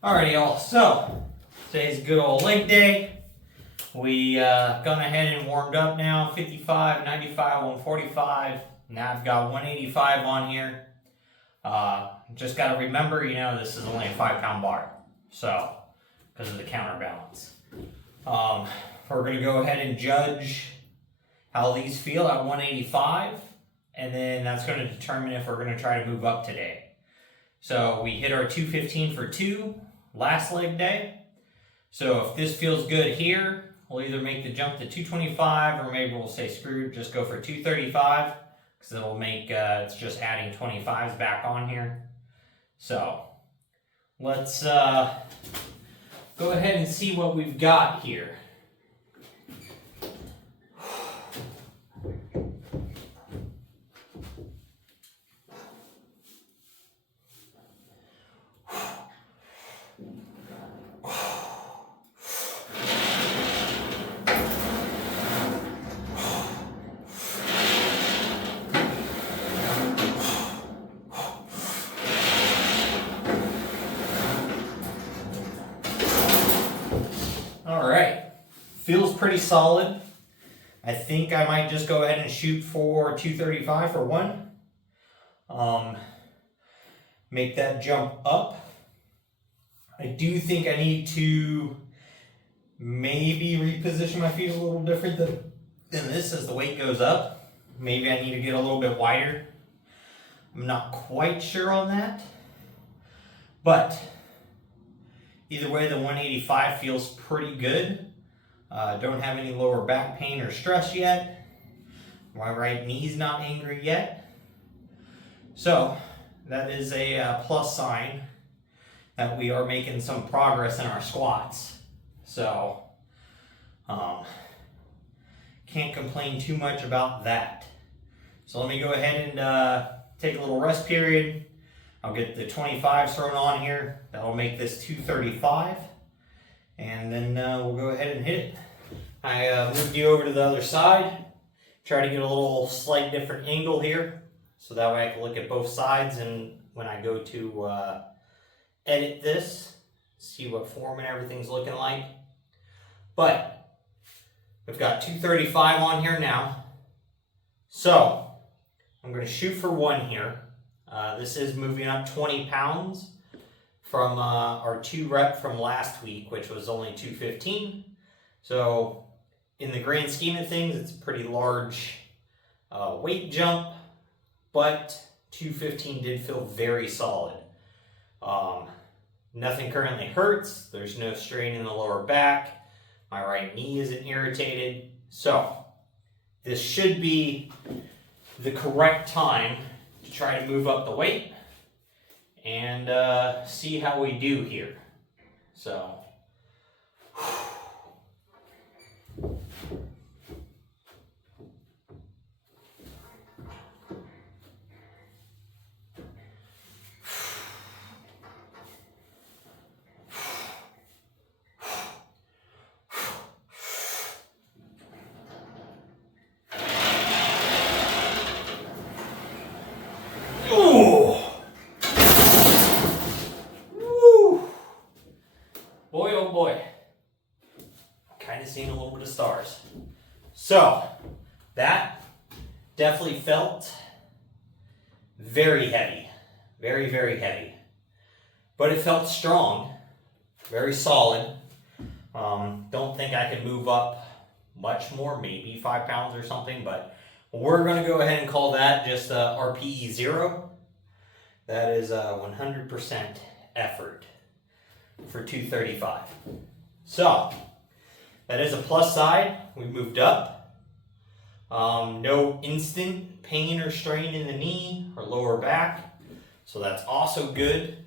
Alrighty, y'all. So today's a good old leg day. We gone ahead and warmed up now. 55, 95, 145. Now I've got 185 on here. Just got to remember, this is only a 5-pound bar. So, because of the counterbalance. We're going to go ahead and judge how these feel at 185. And then that's going to determine if we're going to try to move up today. So we hit our 215 for 2 last leg day. So if this feels good here, we'll either make the jump to 225 or maybe we'll say screw it, just go for 235 because it'll make, it's just adding 25s back on here. So let's go ahead and see what we've got here. Feels pretty solid. I think I might just go ahead and shoot for 235 for 1. Make that jump up. I do think I need to maybe reposition my feet a little different than this as the weight goes up. Maybe I need to get a little bit wider. I'm not quite sure on that. But either way, the 185 feels pretty good. Don't have any lower back pain or stress yet. My right knee's not angry yet. So that is a plus sign that we are making some progress in our squats. So can't complain too much about that. So let me go ahead and take a little rest period. I'll get the 25s thrown on here. That'll make this 235. And then we'll go ahead and hit it. I moved you over to the other side. Try to get a little slight different angle here. So that way I can look at both sides. And when I go to edit this, see what form and everything's looking like. But we've got 235 on here now. So I'm going to shoot for 1 here. This is moving up 20 pounds. From our 2 rep from last week, which was only 215. So in the grand scheme of things, it's a pretty large weight jump, but 215 did feel very solid. Nothing currently hurts. There's no strain in the lower back. My right knee isn't irritated. So this should be the correct time to try to move up the weight and see how we do here. So boy, oh boy, kind of seeing a little bit of stars. So that definitely felt very heavy, very, very heavy, but it felt strong, very solid. Don't think I could move up much more, maybe 5 pounds or something, but we're going to go ahead and call that just RPE 0. That is 100% effort for 235. So that is a plus side. We moved up. No instant pain or strain in the knee or lower back. So that's also good.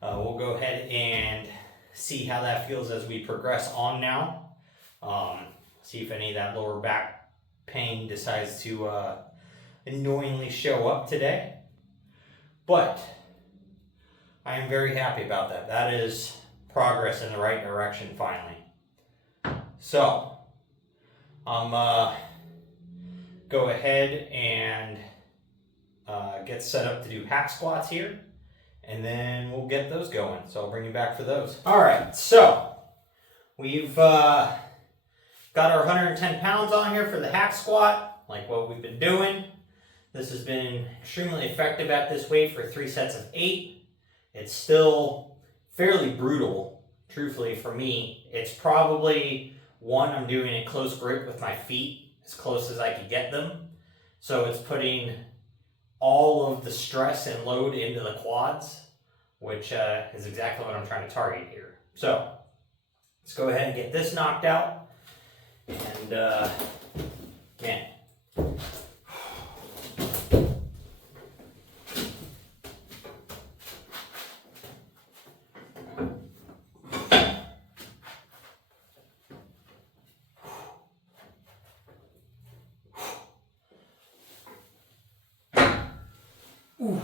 We'll go ahead and see how that feels as we progress on now. See if any of that lower back pain decides to annoyingly show up today. But I am very happy about that. That is progress in the right direction finally. So go ahead and get set up to do hack squats here. and then we'll get those going. So I'll bring you back for those. All right, so we've got our 110 pounds on here for the hack squat, like what we've been doing. This has been extremely effective at this weight for 3 sets of 8. It's still fairly brutal, truthfully, for me. It's probably, one, I'm doing it close grip with my feet, as close as I could get them. So it's putting all of the stress and load into the quads, which is exactly what I'm trying to target here. So let's go ahead and get this knocked out. And man. Ooh.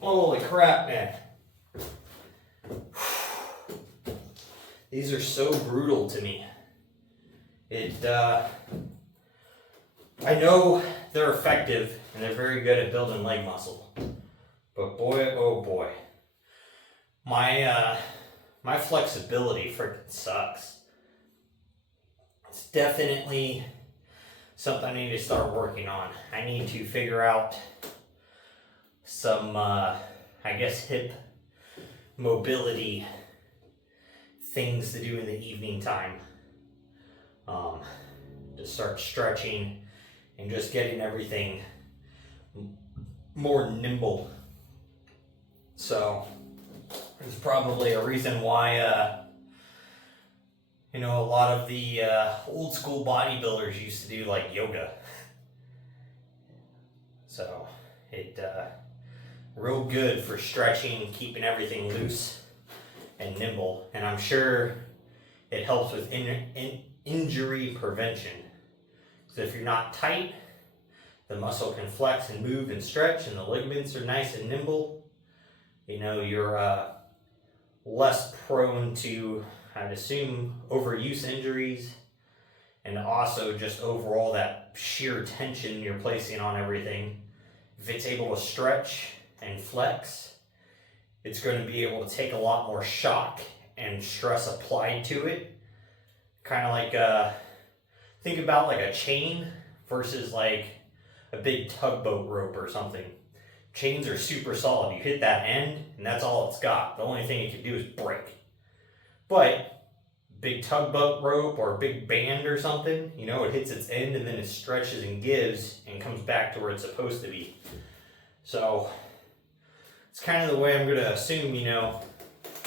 Holy crap, man. These are so brutal to me. I know they're effective and they're very good at building leg muscle, but boy, oh boy, my flexibility freaking sucks. It's definitely something I need to start working on. I need to figure out some, I guess, hip mobility things to do in the evening time. To start stretching and just getting everything more nimble. So there's probably a reason why a lot of the old school bodybuilders used to do like yoga. So it real good for stretching, keeping everything loose and nimble, and I'm sure it helps with injury prevention. So if you're not tight, the muscle can flex and move and stretch, and the ligaments are nice and nimble. You're less prone to, I'd assume, overuse injuries, and also just overall that sheer tension you're placing on everything. If it's able to stretch and flex, it's going to be able to take a lot more shock and stress applied to it. Kind of like, think about like a chain versus like a big tugboat rope or something. Chains are super solid. You hit that end and that's all it's got. The only thing it can do is break. But big tugboat rope or a big band or something, it hits its end and then it stretches and gives and comes back to where it's supposed to be. So it's kind of the way I'm going to assume,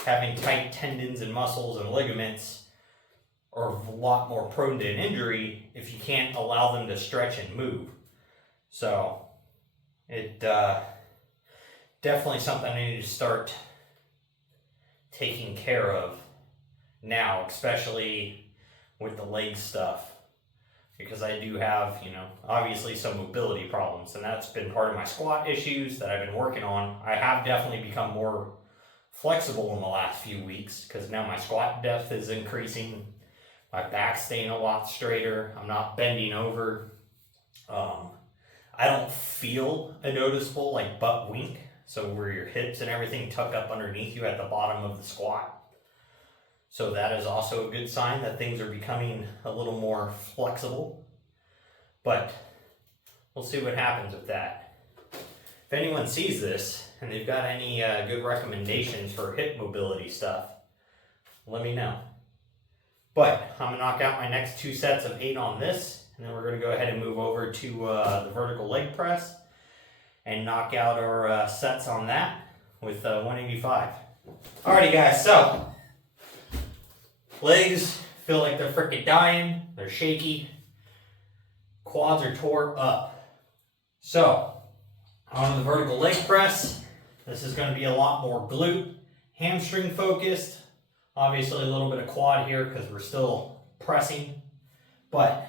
having tight tendons and muscles and ligaments are a lot more prone to an injury if you can't allow them to stretch and move. So it definitely something I need to start taking care of now, especially with the leg stuff, because I do have, obviously some mobility problems, and that's been part of my squat issues that I've been working on. I have definitely become more flexible in the last few weeks because now my squat depth is increasing. My back's staying a lot straighter. I'm not bending over. I don't feel a noticeable like butt wink, so where your hips and everything tuck up underneath you at the bottom of the squat. So that is also a good sign that things are becoming a little more flexible. But we'll see what happens with that. If anyone sees this and they've got any good recommendations for hip mobility stuff, let me know. But I'm going to knock out my next 2 sets of 8 on this, and then we're going to go ahead and move over to the vertical leg press and knock out our sets on that with 185. Alrighty guys, so legs feel like they're freaking dying, they're shaky, quads are tore up. So on the vertical leg press, this is going to be a lot more glute, hamstring focused, Obviously a little bit of quad here because we're still pressing, but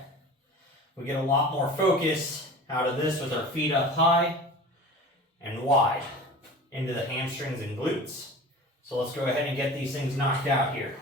we get a lot more focus out of this with our feet up high and wide into the hamstrings and glutes. So let's go ahead and get these things knocked out here.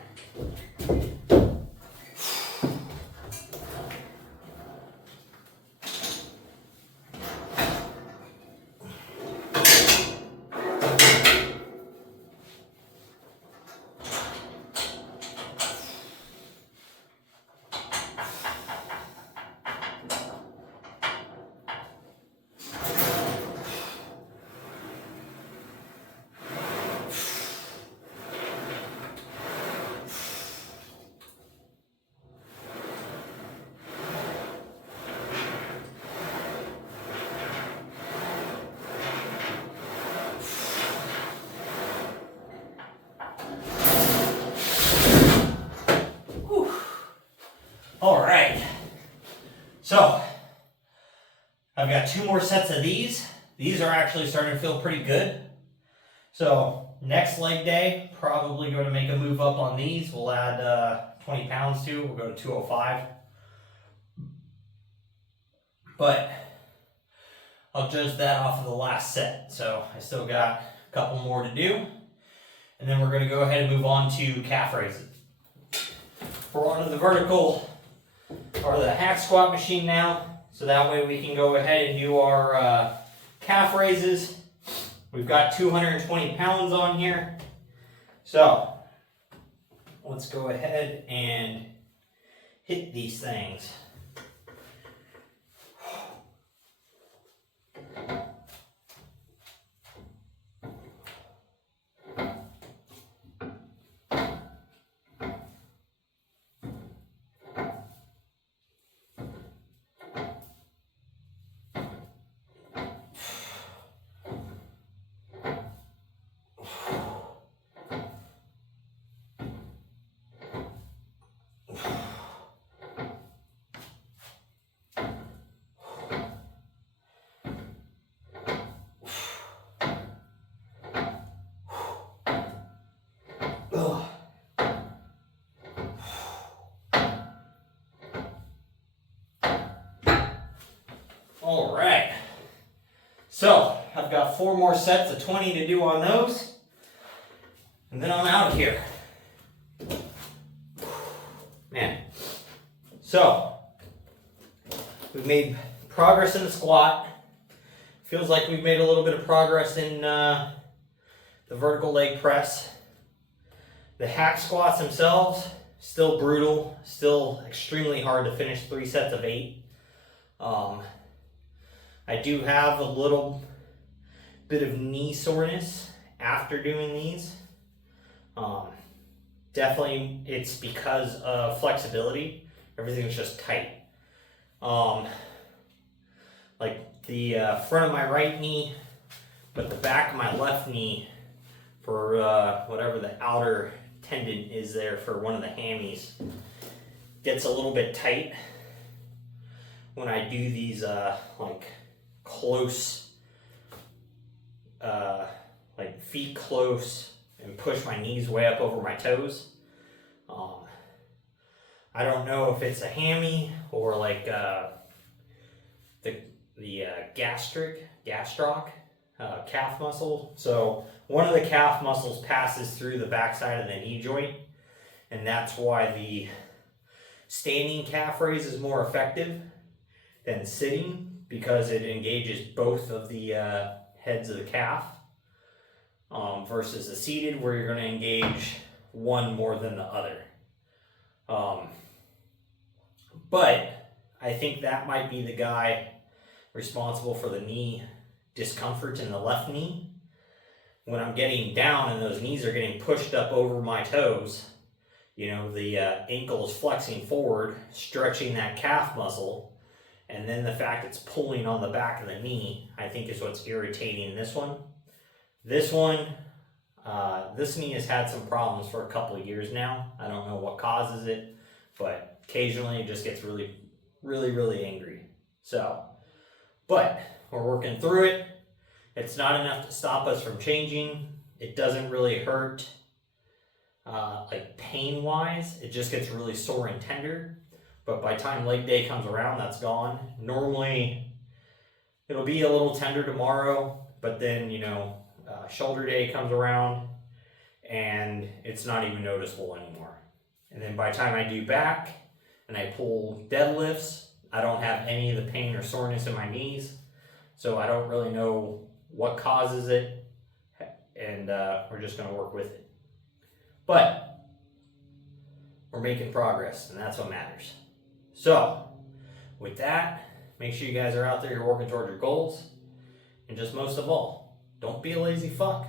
All right, so I've got 2 more sets of these. These are actually starting to feel pretty good. So next leg day, probably going to make a move up on these. We'll add 20 pounds to, we'll go to 205. But I'll judge that off of the last set. So I still got a couple more to do. And then we're going to go ahead and move on to calf raises. We're on to the vertical or the hack squat machine now, so that way we can go ahead and do our calf raises. We've got 220 pounds on here, so let's go ahead and hit these things. All right, so I've got 4 more sets of 20 to do on those, and then I'm out of here. Man, so we've made progress in the squat. Feels like we've made a little bit of progress in the vertical leg press. The hack squats themselves, still brutal, still extremely hard to finish 3 sets of 8. I do have a little bit of knee soreness after doing these. Definitely it's because of flexibility. Everything's just tight. Like the front of my right knee, but the back of my left knee for whatever the outer tendon is there for one of the hammies gets a little bit tight when I do these like close, like feet close and push my knees way up over my toes. I don't know if it's a hammy or like the gastroc calf muscle. So one of the calf muscles passes through the backside of the knee joint, and that's why the standing calf raise is more effective than sitting, because it engages both of the heads of the calf, versus the seated where you're going to engage one more than the other. But I think that might be the guy responsible for the knee discomfort in the left knee. When I'm getting down and those knees are getting pushed up over my toes, you know, the ankle is flexing forward, stretching that calf muscle, and then the fact it's pulling on the back of the knee, I think is what's irritating this one. This one, this knee has had some problems for a couple of years now. I don't know what causes it, but occasionally it just gets really, really angry. So, but we're working through it. It's not enough to stop us from changing. It doesn't really hurt. like pain wise, it just gets really sore and tender. But by the time leg day comes around, that's gone. Normally, it'll be a little tender tomorrow, but then, shoulder day comes around and it's not even noticeable anymore. And then by the time I do back and I pull deadlifts, I don't have any of the pain or soreness in my knees. So I don't really know what causes it, and we're just going to work with it. But we're making progress, and that's what matters. So with that, make sure you guys are out there, you're working towards your goals. And just most of all, don't be a lazy fuck.